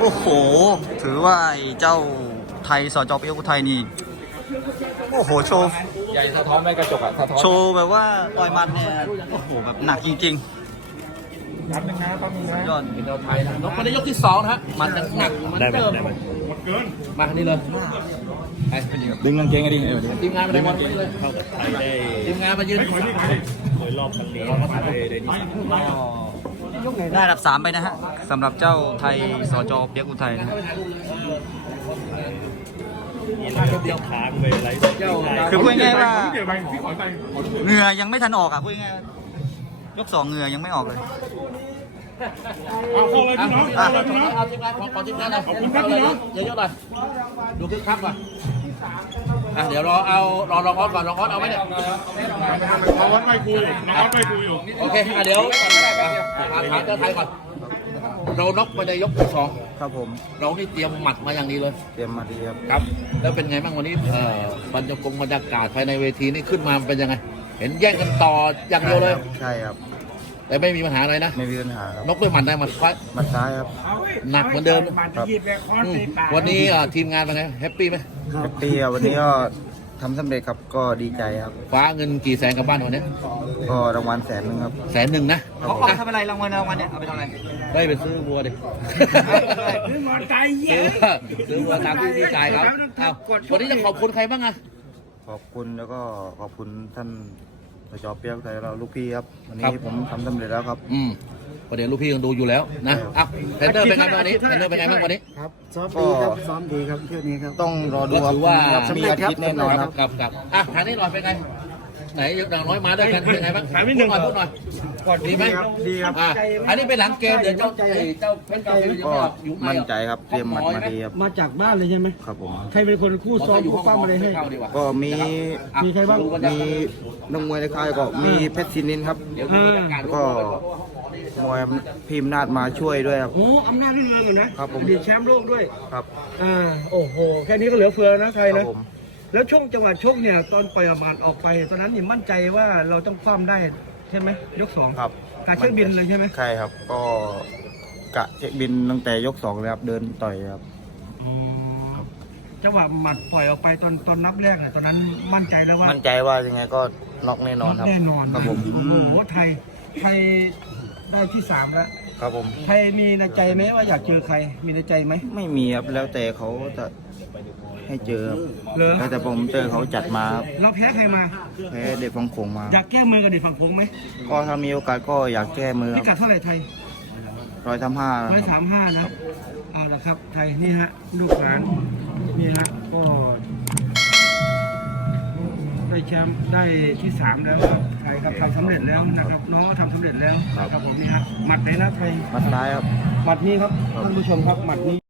โอ้โห ถือว่าไอ้เจ้าไทยสจเปียวกุไทยนี่ โอ้โห โชว์ ใหญ่สะท้อนไม่กระจกอะสะท้อนโชว์แบบว่าต่อยหมัดเนี่ย โอ้โห แบบหนักจริงนัดนึงนะตอนนี้นะๆยอด เป็นเราไทยนะนกมาในยกที่สองนะฮะมันจะหนักเหมือนเดิมมาทางนี้เลยไปดึงกางเกงกันดิเออทีมงานมาในวันนี้เลยทีมงานมายืนได้ อันดับสามไปนะฮะสำหรับเจ้าไทยสจเปียกอุทัยนะฮะเจ้าคือพูดง่ายๆว่าเหงื่อยังไม่ทันออกอะพูดง่ายๆยกสองเหงื่อยังไม่ออกเลยเอาเข้าเลยพี่น้องอะเอาเลยพี่น้องเอาทีมงานของของทีมงานเลยขอบคุณครับพี่น้องเยอะๆหน่อยดูคึกคักหน่อย อะเดี๋ยวรอเอารอรองออสก่อนรองออสเอาไหมเนี่ยน้องวัดไม่คุยน้องวัดไม่คุยอยู่โอเคอะเดี๋ยวถามถามเจ้าไทยก่อนเรานกไปในยกที่สองครับผม เรานี่เตรียมหมัดมาอย่างดีเลยเตรียมมาดีครับครับ แล้วเป็นไงบ้างวันนี้เอ่อบรรยากงบรรยากาศภายในเวทีนี่ขึ้นมาเป็นยังไง เห็นแย่งกันต่ออย่างเดียวเลย ใช่ครับ แต่ไม่มีปัญหาอะไรนะไม่มีปัญหาครับนกด้วยหมัดได้หมัดควายมัดซ้ายครับ หนักเหมือนเดิมครับอืมวันนี้อะทีมงานเป็นไงแฮปปี้ไหมแฮปปี้ครับวันนี้ก็ทำสำเร็จครับก็ดีใจครับคว้าเงินกี่แสนกลับบ้านวันนี้ก็รางวัลแสนหนึงครับ แสนหนึ่งนะเขาเอาทำอะไรรางวัลรางวัลเนี่ยเอาไปทำอะไร ได้ไปซื้อวัวดิ ซื้อมอไซค์เยซื้ออะซื้อวัวตามที่พี่จ่ายครับเอาวันนี้จะขอบคุณใครบ้างอะขอบคุณแล้วก็ขอบคุณท่าน สจเปียกไทยเราลูกพี่ครับวันครันี้บผมทำสำเร็จแล้วครับ อืมประเดี๋ยวลูกพี่ยังดูอยู่แล้วนะอะเทรนเนอร์เป็นไงบ้างวันนี้เทรนเนอร์เป็นไงบ้างวันนี้ ครับซ้อมดีครับซ้อมดีครับเที่ยวนี้ครับต้องรอดูก็ถือว่าครับมีอาทิตย์แน่นอนครับครับครับอะทางนี้หน่อยเป็นไง ไหนอย่างน้อยมาด้วยกันเป็นไงบ้างถามนิดนึง พูดหน่อยพูดหน่อยดีไหมดีครับ อะอันนี้เป็นหลังเกมเดี๋ยวเจ้าเจ้าเพชรกาฟิวยังก็ไม่ออกอยู่ไหมั่นอะใจครับเตรียมหมัดมาดีครับมาจากบ้านเลยใช่ไหมครับผม ใครเป็นคนคู่ซ้อมคู่ปั้มอะไรให้เข้าดีกว่าก็มีมีใครบ้าง มีนักมวยในค่ายก็มีเพชรศินินครับ เดี๋ยวดูบรรยากาศแล้วก็มวยพิมพ์นาดมาช่วยด้วยครับ โอ้อำนาจรื่นเริงเหรอนะครับผม อดีตแชมป์โลกด้วยครับ อ่า โอ้โห แค่นี้ก็เหลือเฟือนะไทยครันะบผม แล้วช่วงจังหวะชกเนี่ยตอนปล่อยออกมาออกไป ตอนนั้นนี่มั่นใจว่าเราต้องคว่ำได้ใช่ไหมยกสองครับการเช็คบินเลยใช่ไหมใช่ครับ ก็กะเช็คบินตั้งแต่ยกสองเลยครับเดินต่อยครับ อ๋อจังหวะหมัดปล่อยออกไปตอนตอนนับแรกเนี่ยตอนนั้นมั่นใจแล้วว่ามั่นใจว่ายังไงก็น็อกแน่นอนครับแน่นอนครับผมโอ้โหไทยไทยได้ที่สามแล้ว ครับผมไทยมีในใจไหมว่าอยากเจอใคร มีในใจไหมไม่มีครับแล้วแต่เขาจะให้เจอครับเหรอแล้วแต่ผมเจอเขาจัดมาครับเราแพ้ใครมา แพ้เด็กฟังโขงมาอยากแก้มือกับเด็กฝั่งพงไหมก็ถ้ามีโอกาสก็อยากแก้มือพิคกัรัดบเท่าไหร่ไทยร้อยทำห้าร้อยคสารับมห้านะเอาละครับไทยนี่ฮะลูกหลานนี่ฮะก็ได้ แชมป์ได้ที่สามแล้วครับไทยครับทำสำเร็จแล้วนะครับน้องก็ทำสำเร็จแล้วนะครับผมนี่ฮะหมัดไหนนะไทยมัดซ้ายครับ หมัดนี้ครับท่านผู้ชมครับหมัดนี้